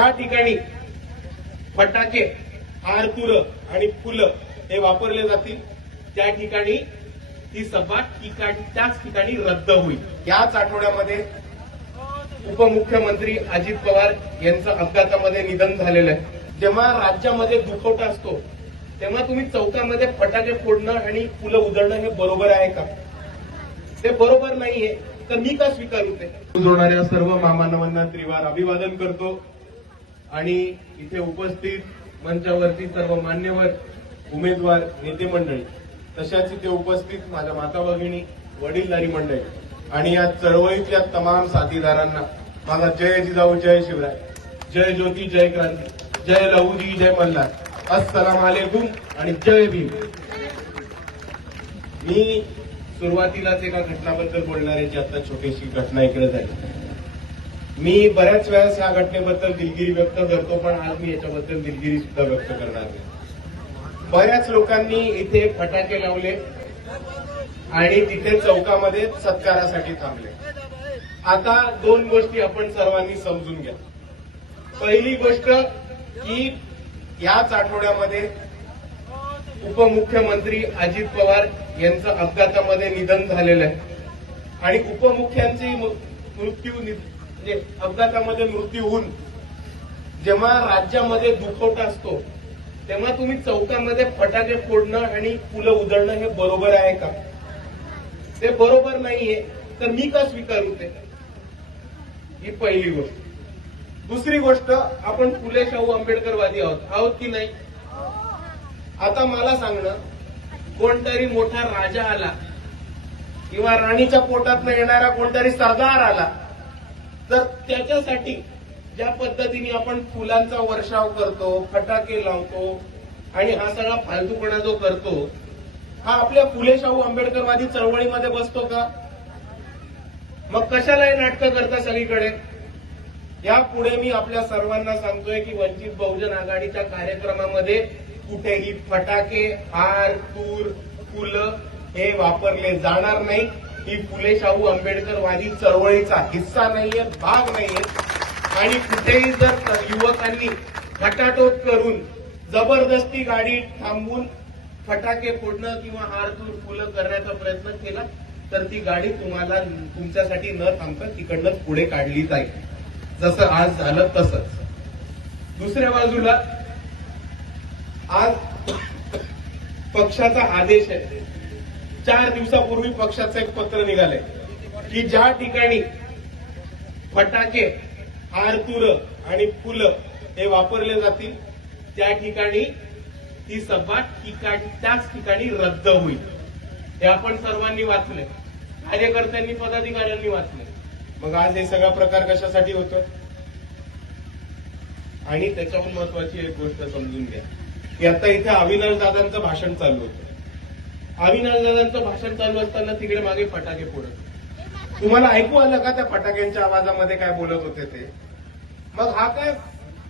ज्या ठिकाणी फटाके, आरतुर आणि फुलं हे वापरले जातील त्या ठिकाणी ही सभा त्याच ठिकाणी रद्द होईल. याच आठवड्यामध्ये उपमुख्यमंत्री अजित पवार यांचं अपघातामध्ये निधन झालेलं आहे. जेव्हा राज्यामध्ये दुखवटा असतो तेव्हा तुम्ही चौकामध्ये फटाके फोडणं आणि फुलं उधळणं हे बरोबर आहे का? ते बरोबर नाहीये, तर मी का स्वीकारू ते? जोडणाऱ्या सर्व मामानवांना त्रिवार अभिवादन करतो आणि इथे उपस्थित मंचावरती सर्व मान्यवर उमेदवार, नेते मंडळी, तशाच इथे उपस्थित माझ्या माता भगिनी, वडीलधारी मंडळी आणि या चळवळीतल्या तमाम साथीदारांना माझा जय जिजाऊ, जय शिवराय, जय ज्योती, जय क्रांती, जय लहुजी, जय मल्हार, अस्सलाम वालेकुम आणि जय भीम. मी सुरुवातीलाच एका घटनाबद्दल बोलणार आहे, जी आता छोटीशी घटना इकडे झाली. मी बऱ्याच वेळेस या घटनेबद्दल दिलगिरी व्यक्त करतो, पण आज मी याच्याबद्दल दिलगिरी सुद्धा व्यक्त करणार नाही. बऱ्याच लोकांनी इथे फटाके लावले आणि तिथे चौकामध्ये सत्कारासाठी थांबले. आता दोन गोष्टी आपण सर्वांनी समजून घ्या. पहिली गोष्ट की याच आठवड्यामध्ये उपमुख्यमंत्री अजित पवार यांचं अपघातामध्ये निधन झालेलं आहे आणि उपमुख्यांचे म्हणजे अपघातामध्ये मृत्यू होऊन जेव्हा राज्यामध्ये दुखवटा असतो तेव्हा तुम्ही चौकामध्ये फटाके फोडणं आणि फुलं उधळणं हे बरोबर आहे का? ते बरोबर नाहीये, तर मी का स्वीकारू ते? ही पहिली गोष्ट. दुसरी गोष्ट, आपण फुले शाहू आंबेडकरवादी आहोत की नाही? आता मला सांगणं, कोणतरी मोठा राजा आला किंवा राणीच्या पोटातनं येणारा कोणतरी सरदार आला तर त्याच्यासाठी ज्या पद्धतीने आपण फुलांचा वर्षाव करतो, फटाके लावतो आणि हा सगळा फालतूपणा जो करतो, हा आपल्या फुले शाहू आंबेडकरवादी चळवळीमध्ये बसतो का? मग कशाला हे नाटकं करता सगळीकडे? यापुढे मी आपल्या सर्वांना सांगतोय की वंचित बहुजन आघाडीच्या कार्यक्रमामध्ये कुठेही फटाके, हार, तूर, फुलं हे वापरले जाणार नाही. ही फुले शाहू आंबेडकरवादी चळवळीचा हिस्सा नाहीये, भाग नाहीये. आणि कुठेही जर युवकांनी खटाटोप करून जबरदस्ती गाडी थांबवून फटाके फोडणं किंवा हारतूर फुलं करण्याचा प्रयत्न केला तर ती गाडी तुम्हाला तुमच्यासाठी न थांबता तिकडनंच पुढे काढली जाईल, जसं आज झालं तसंच. दुसऱ्या बाजूला आज पक्षाचा आदेश आहे. 4 दिवसापूर्वी पक्षाचं एक पत्र निघालंय की ज्या ठिकाणी फटाके, आरतुर आणि फुलं हे वापरले जातील त्या ठिकाणी ही सभा त्याच ठिकाणी रद्द होईल. हे आपण सर्वांनी वाचले, कार्यकर्त्यांनी, पदाधिकाऱ्यांनी वाचले. मग आज हे सगळा प्रकार कशासाठी होतो? आणि त्याच्याहून महत्वाची एक गोष्ट समजून घ्या की आता इथे अविनाश दादांचं भाषण चालू होतं. अविनाश दादांचं भाषण चालू असताना तिकडे मागे फटाके फोडत. तुम्हाला ऐकू आलं का त्या फटाक्यांच्या आवाजामध्ये काय बोलत होते ते? मग हा काय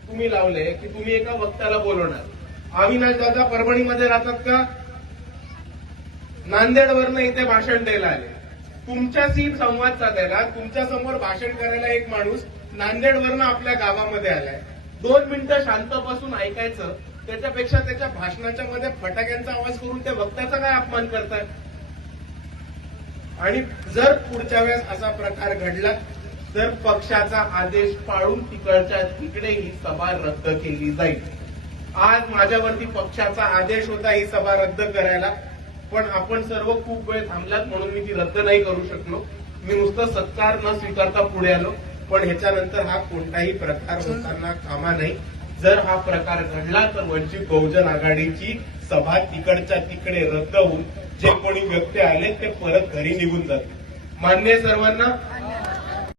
तुम्ही लावले की तुम्ही एका वक्त्याला बोलवणार? अविनाश दादा परभणीमध्ये राहतात का? नांदेडवरनं इथे भाषण द्यायला आले. तुमच्याशी संवाद साधायला, तुमच्या समोर भाषण करायला एक माणूस नांदेडवरनं आपल्या गावामध्ये आलाय. 2 मिनिटं शांत बसून ऐकायचं, त्याच्यापेक्षा त्याच्या भाषणाच्या मध्ये फटाक्यांचा आवाज करून त्या वक्त्याचा काय अपमान करताय? आणि जर पुढच्या वेळेस असा प्रकार घडला तर पक्षाचा आदेश पाळून तिकडच्या तिकडे ही सभा रद्द केली जाईल. आज माझ्यावरती पक्षाचा आदेश होता ही सभा रद्द करायला, पण आपण सर्व खूप वेळ थांबलात म्हणून मी ती रद्द नाही करू शकलो. मी नुसतं सत्कार न स्वीकारता पुढे आलो. पण ह्याच्यानंतर हा कोणताही प्रकार होताना कामा नाही. जर हा प्रकार घडला तर वंचित बहुजन आघाडीची सभा तिकडच्या तिकडे रद्द होऊन जे कोणी व्यक्ती आले ते परत घरी निघून जातील. मान्य सर्वांना?